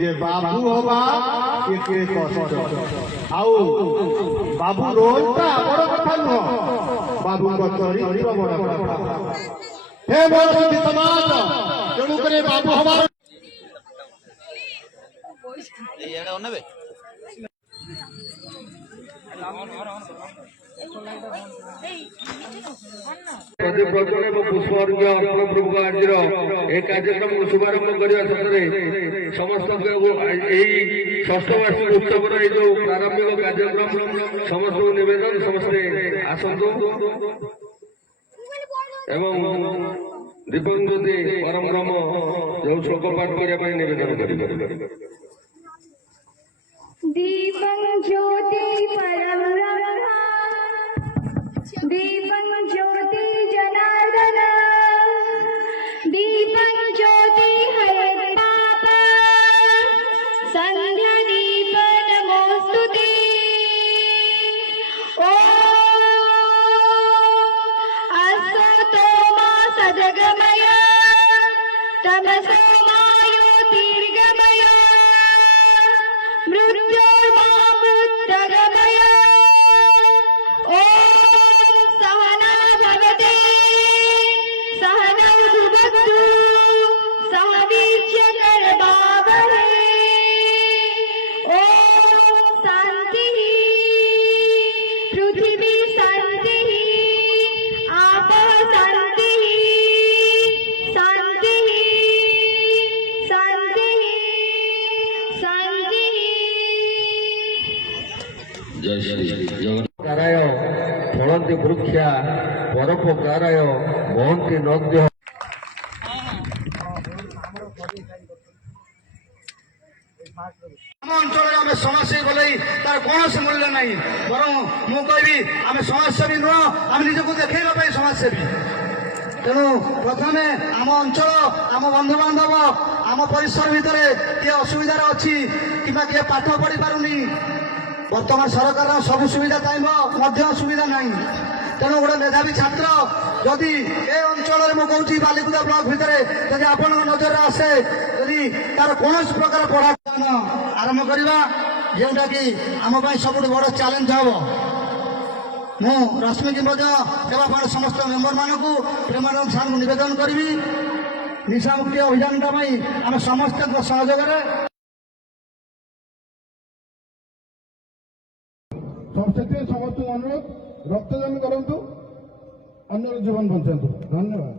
যে বাবু হবা কেতে কষ্ট আউ বাবু রোলটা বড় কথা নহ বাবুଙ୍କ চরিତ୍ର বড় কথা হে ମୋର ସୁଧୀ ସମାଜ ତେଣୁ କରି ବାବୁ ହବାର ଏଇଆଡେ ଅନେବେ ପ୍ରତିପର୍ତ୍ତନ ଏବଂ ପୁଷ୍ପଅର୍ଘ୍ୟ ଅର୍ପଣ ପ୍ରମୁଖ ଆଜିର ଏହି କାର୍ଯ୍ୟକ୍ରମକୁ ଶୁଭାରମ୍ଭ କରିବା କ୍ଷେତ୍ରରେ ସମସ୍ତଙ୍କୁ ଏହି ଷଷ୍ଠ ବାର୍ଷିକ ଉତ୍ସବର ଏଇ ଯୋଉ ପ୍ରାରମ୍ଭିକ କାର୍ଯ୍ୟକ୍ରମ ସମସ୍ତଙ୍କୁ ନିବେଦନ ସମସ୍ତେ ଆସନ୍ତୁ ଏବଂ ଦୀପଜ୍ୟୋତି ପରମ ବ୍ରହ୍ମ ଯୋଉ ଶ୍ଲୋକ ପାଠ କରିବା ପାଇଁ ନିବେଦନ କରିପାରିବେ। दीपं ज्योति परम ब्रह्म दीपं ज्योति जनार्दन दीपं ज्योति हरे पाप संध्या दीप नमोस्तुते अस्तु मा सदगमय तमसो मा ज्योतिर्गमय मृत्योर्मामुत्तरमय ॐ सहना भवते सहनौ भुनक्तु सह वीर्यकरवावहै ॐ शान्तिः पृथिवी शान्तिः आपः शान्तिः शान्तिः शान्तिः शान्तिः जय श्री जगन्नाराय फलन्ति वृक्षा परोपकाराय वहन्ति नद्य ଆମ ଅଞ୍ଚଳରେ ଆମେ ସମାଜସେବୀ ଗଲେ ତାର କୌଣସି ମୂଲ୍ୟ ନାହିଁ ବରଂ ମୁଁ କହିବି ଆମେ ସମାଜସେବୀ ନୁହଁ ଆମେ ନିଜକୁ ଦେଖେଇବା ପାଇଁ ସମାଜସେବୀ ତେଣୁ ପ୍ରଥମେ ଆମ ଅଞ୍ଚଳ ଆମ ବନ୍ଧୁବାନ୍ଧବ ଆମ ପରିସର ଭିତରେ କିଏ ଅସୁବିଧାରେ ଅଛି କିମ୍ବା କିଏ ପାଠ ପଢି ପାରୁନି ବର୍ତ୍ତମାନ ସରକାର ସବୁ ସୁବିଧା ପାଇବ ମଧ୍ୟ ସୁବିଧା ନାହିଁ ତେଣୁ ଗୋଟେ ମେଧାବୀ ଛାତ୍ର ଯଦି ଏ ଅଞ୍ଚଳରେ ମୁଁ କହୁଛି ବାଲିକୁଦା ବ୍ଲକ ଭିତରେ ଯଦି ଆପଣଙ୍କ ନଜରରେ ଆସେ ଯଦି ତାର କୌଣସି ପ୍ରକାର ପଢ଼ାଶୁଣା ଆରମ୍ଭ କରିବା ଯେଉଁଟାକି ଆମ ପାଇଁ ସବୁଠୁ ବଡ଼ ଚ୍ୟାଲେଞ୍ଜ ହେବ ମୁଁ ରଶ୍ମିକି ମଧ୍ୟ ଦେବା ପାଇଁ ସମସ୍ତ ମେମ୍ବରମାନଙ୍କୁ ପ୍ରେମାନନ୍ଦ ସାର୍ଙ୍କୁ ନିବେଦନ କରିବି ନିଶାମୁକ୍ତି ଅଭିଯାନଟା ପାଇଁ ଆମେ ସମସ୍ତଙ୍କ ସହଯୋଗରେ ସେଥିପାଇଁ ସମସ୍ତଙ୍କୁ ଅନୁରୋଧ ରକ୍ତଦାନ କରନ୍ତୁ ଅନ୍ୟର ଜୀବନ ବଞ୍ଚାନ୍ତୁ ଧନ୍ୟବାଦ।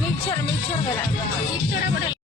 Mixer mixer